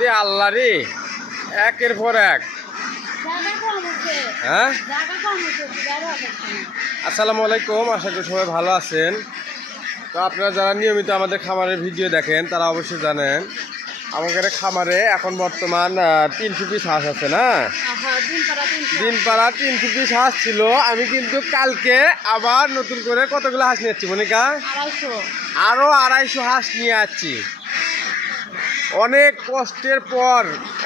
রে আল্লাহ রে একের পর এক। হ্যাঁ? আসসালামু আলাইকুম আশা করি সবাই ভালো আছেন। তো আপনারা যারা নিয়মিত আমাদের খামারের ভিডিও দেখেন তারা অবশ্যই জানেন আমাদের খামারে এখন বর্তমান তিনশো পিস হাঁস আছে না? দিন পাড়া তিনশো। পিস হাঁস ছিল। আমি কিন্তু কালকে আবার নতুন করে কতগুলো হাঁস নিয়ে যাচ্ছি মনিকা? আরও আড়াইশো হাঁস নিয়ে যাচ্ছি অনেক কষ্টের পর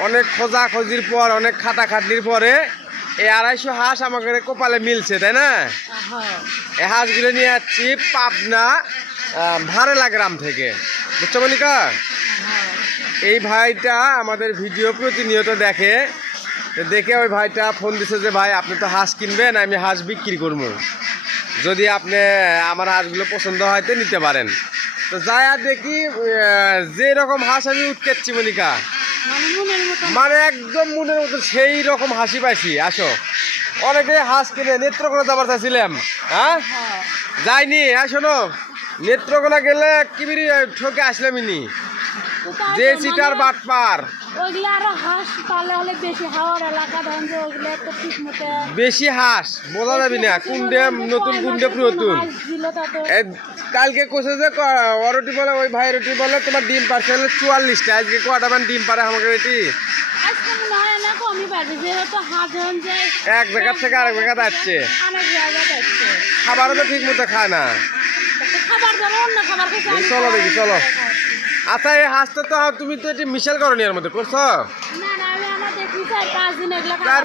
অনেক খোঁজাখুঁজির পর অনেক খাটাখাটনির পরে এই আড়াইশো হাঁস আমাকে কপালে মিলছে তাই না? এই হাঁসগুলো নিয়ে যাচ্ছি পাবনা ভারেলা গ্রাম থেকে। বুঝছ মনিকা? এই ভাইটা আমাদের ভিডিও প্রতিনিয়ত দেখে। দেখে ওই ভাইটা ফোন দিছে যে ভাই আপনি তো হাঁস কিনবেন আমি হাঁস বিক্রি করব। যদি আপনি আমার হাঁসগুলো পছন্দ হয় তো নিতে পারেন। তো যাই আর দেখি যে রকম হাঁস আমি উঠকেছি মনিকা। মানে মানে একদম মনের মতো সেই রকম হাসি পাইছি। আসো। অনেকে হাঁস কিনে নেত্রকোনা যাবার চাইছিলাম হ্যাঁ? হ্যাঁ। যাইনি হ্যাঁ শোনো। নেত্রকোনা গেলে কিবিরি ঠকে আসলামই নি যে সিটার বাটপার ওইগুলো আরও হাঁস পালে হলে বেশি হাওয়ার এলাকা ধরেন যে ওইগুলো তো ঠিক মতো বেশি হাঁস বোঝা যাবি না কুন্ডে নতুন কুন্ডে দিল তাতে এ, কালকে কোসে যে অরটি বলে ওই ভাই রুটি বলে তোমার ডিম পারছে হলে চুয়াল্লিশটা আজকে কটা মান ডিম পারে আমাকে এটি এক জায়গা থেকে আরেক জায়গা যাচ্ছে। খাবারও তো ঠিক মতো খায় না। চলো দেখি, চলো। আচ্ছা এই হাঁসটা তো তুমি তো এটি মিশেল করো এর মধ্যে করছ না না আমি আমার দেখি চার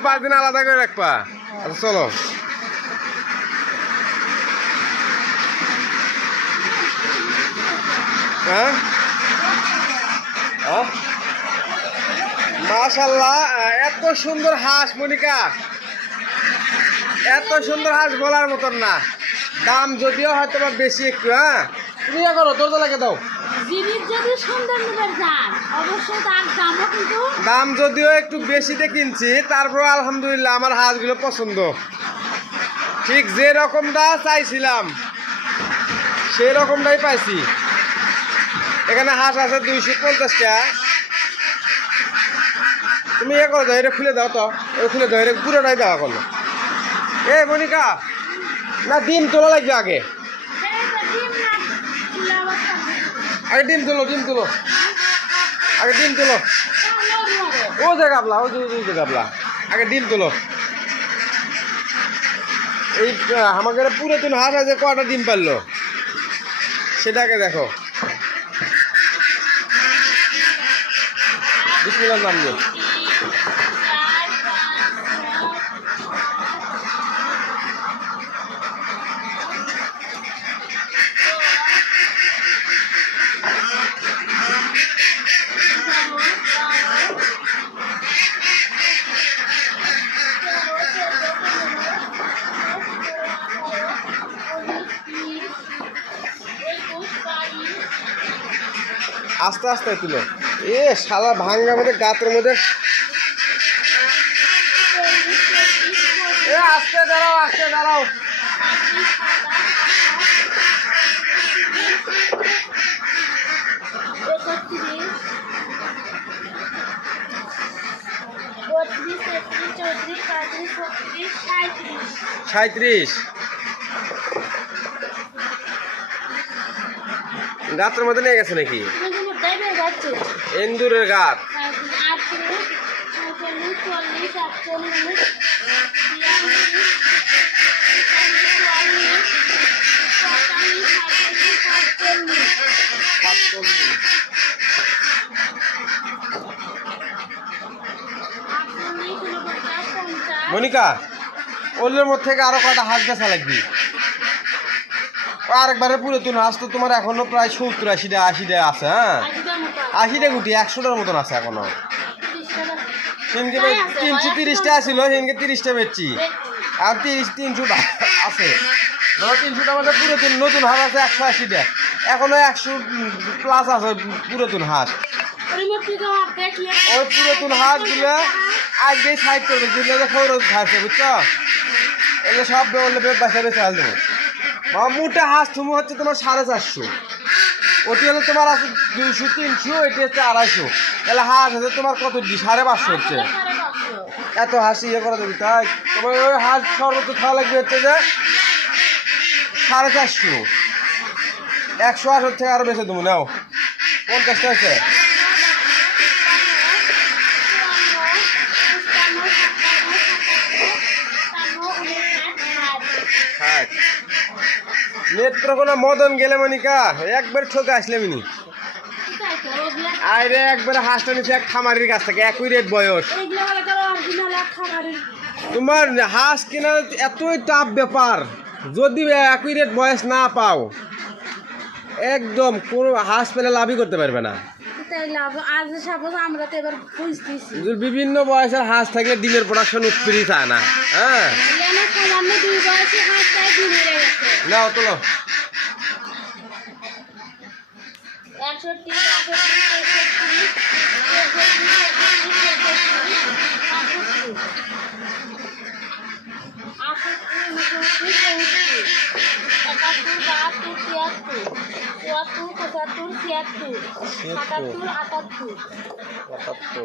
পাঁচ দিন আলাদা করে রাখবা। আচ্ছা চলো। হ্যাঁ? হ্যাঁ? মাশাল্লাহ এত সুন্দর হাঁস মনিকা। এত সুন্দর হাঁস বলার মতন না। দাম যদিও হয়তো বেশি একটু হ্যাঁ? তুমি করো দরজা লাগে দাও। দাম যদিও একটু বেশিতে কিনছি তারপর আলহামদুলিল্লাহ আমার হাঁসগুলো পছন্দ। ঠিক যে রকমটা চাইছিলাম সেই রকমটাই পাইছি। এখানে হাঁস আছে দুইশো পঞ্চাশটা। তুমি এ করো এটা খুলে দাও তো, এটা খুলে এটা পুরোটাই দেওয়া করল। এ মনিকা, না ডিম তোলা লাগবে আগে। আগে ডিম তুলো ডিম তুলো। আগে ডিম তুলো। ও যে গাবলা, ও যে গাবলা। আগে ডিম তুলো। এই আমাকে পুরো পুরাতন হাত আছে কটা ডিম পারল? সেটাকে দেখো। বিসমিল্লার নাম আস্তে আস্তে তুলো। এ শালা ভাঙ্গা মধ্যে গাতের মধ্যে। এ আস্তে দাঁড়াও আস্তে দাঁড়াও। সাঁত্রিশ সাঁত্রিশ গাতের মধ্যে নিয়ে গেছে নাকি? এন্দুরের পঞ্চাশ মনিকা ওলের মধ্যে থেকে আরও কটা হাত বেচা লাগবি? আরেকবারে পুরাতন হাঁস তো তোমার এখনও প্রায় সত্তর আশিটা আশিটা আছে হ্যাঁ? আশিটা গুটি একশোটার মতন আছে এখনও। সেদিনকে তিনশো তিরিশটা ছিল সেদিনকে তিরিশটা বেচছি। আর তিরিশ তিনশোটা আছে। ধরো তিনশোটা মধ্যে পুরাতন নতুন হাঁস আছে একশো আশিটা। এখনও একশো প্লাস আছে পুরাতন হাঁস ওই পুরাতন হাঁসগুলো আজকেই সাইড করবে যেগুলো খবর খাচ্ছে বুঝছ? এগুলো সব বাসা বেশি হাল দেবো মোটা হাঁস তুমি হচ্ছে তোমার সাড়ে চারশো। ওটি হলো তোমার আছে দুইশো, তিনশো, এটি হচ্ছে আড়াইশো। তাহলে হাঁস হচ্ছে তোমার কত সাড়ে পাঁচশো হচ্ছে। এত হাসি ইয়ে করা যাবে, তাই? তোমার ওই হাঁস সর্বোচ্চ খাওয়া লাগবে হচ্ছে যে সাড়ে চারশো। একশো আট থেকে আরও বেশি দেবো, নাও। পঞ্চাশটা আছে নেত্রকোনা মদন গেলে মনিকা একবার ঠকে আসলে মিনি। আরে একবার হাঁসটা নিচ্ছে এক খামারির কাছ থেকে একই রেট বয়স। তোমার হাঁস কেনার এতই টাফ ব্যাপার যদি একই রেট বয়স না পাও একদম কোনো হাঁস পেলে লাভই করতে পারবে না। বিভিন্ন বয়সের হাঁস থাকলে ডিমের প্রোডাকশন উৎপীড়িত চায় না হ্যাঁ? লেনা সামান্য দুই বয়সী হাঁসটাই ডিম মেরে গেছে। নাও তোলো। একষট্টি সত্তর একাত্তর বাহাত্তর তিয়াত্তর চুয়াত্তর পঁচাত্তর ছিয়াত্তর সাতাত্তর আটাত্তর একাশি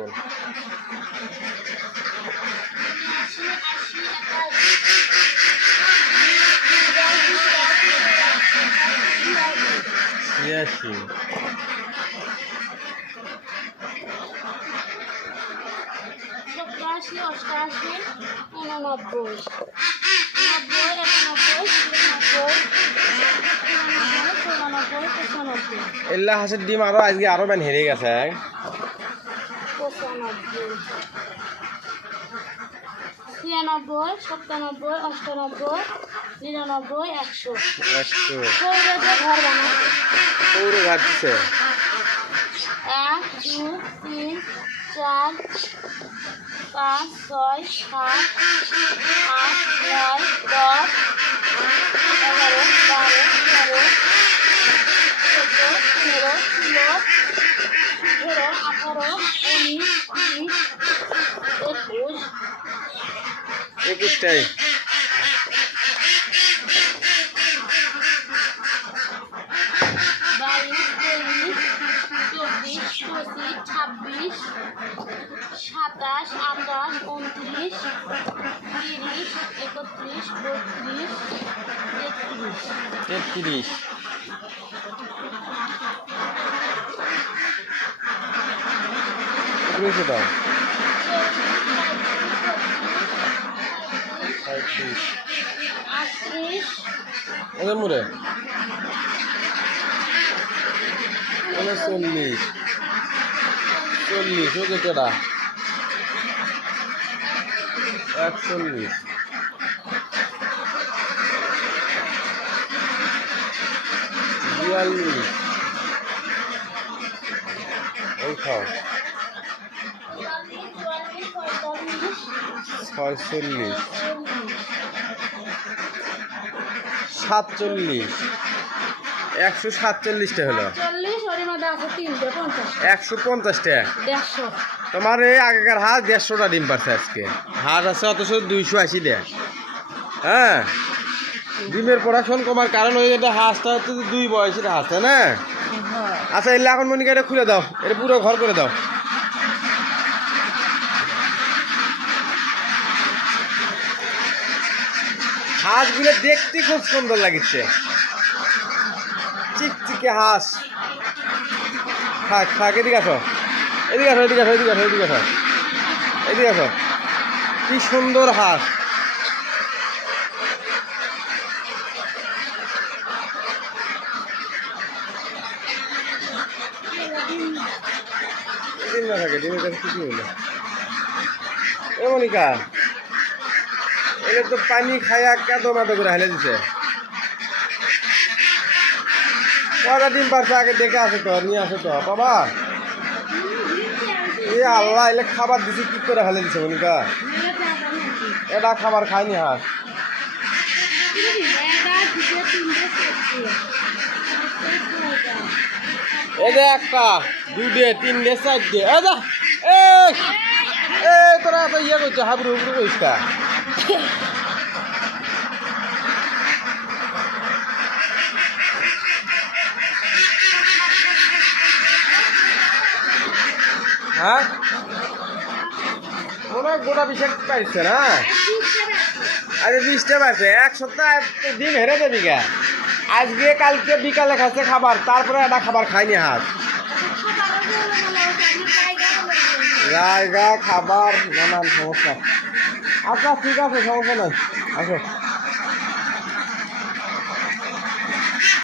ছিয়াশি সপ্তাশি অষ্টাশি উননব্বই। নব্বই একানব্বই এল্লা হাঁসের ডিম আরও আজকে আরও ব্যান হেরে গেছে ছিয়ানব্বই সাতানব্বই অষ্টানব্বই নিরানব্বই একশো। একশো। ঘর বানাচ্ছে এক দুই তিন চার পাঁচ, ছয়, সাত, আট, নয়, দশ, এগারো, বারো, তেরো, চোদ্দ, পনেরো, ষোলো, সতেরো, আঠারো, উনিশ, বিশ, একুশ। একুশটাই সাতাশ আঠাশ উনত্রিশ তিরিশ একত্রিশ বত্রিশ তেত্রিশ। তেত্রিশ। একুশে দাও। ওদের মুড়ে। উনচল্লিশ চল্লিশ ওকে কেডা? একচল্লিশ। বিয়াল্লিশ। ছয়চল্লিশ। সাতচল্লিশ। একশো সাতচল্লিশটা হলো। একশো পঞ্চাশটা? তোমার এই আগেকার হাঁস দেড়শোটা ডিম পারছে আজকে। হাঁস আছে অথচ দুইশো আশি দেয় হ্যাঁ? ডিমের প্রোডাকশন কমার কারণ হয়ে এটা হাঁসটা হচ্ছে দুই বয়সের হাঁস না? আচ্ছা এলে এখন মনিকা এটা খুলে দাও। এটা পুরো ঘর করে দাও। হাঁসগুলো দেখতে খুব সুন্দর লাগছে চিকচিকে হাঁস? থাক থাক, এদিকে আসো। এদিকে আসো এদিকে আসো এদিকে আসো এদিকে আসো। এদিকে আসো। কি সুন্দর হাঁস। ডিম না থাকে ডিমের কাছে কিছু হইল এ মনিকা এটা তো পানি খায়া কাদো মাদো করে হেলে দিছে। কয়টা ডিম পারছে? আগে দেখে আসে তো, নিয়ে আসে তো। বাবা, এ আল্লাহ, এলে খাবার দিছে, কি করে ফেলে দিছে মনিকা? এটা খাবার খায়নি হাঁস। যে একটা দুডে তিনটে, চারটে। এই যা এই এই তোরা তো ইয়ে করছ হাবুড়ু হুবুড়ু করিস হ্যাঁ? না? আরে এক সপ্তাহ গা আজকে, কালকে, বিকালে খাচ্ছে খাবার, তারপরে একটা খাবার খাইনি হাত। খাবার, নানান সমস্যা। আচ্ছা ঠিক আছে, সমস্যা নাই। আসো।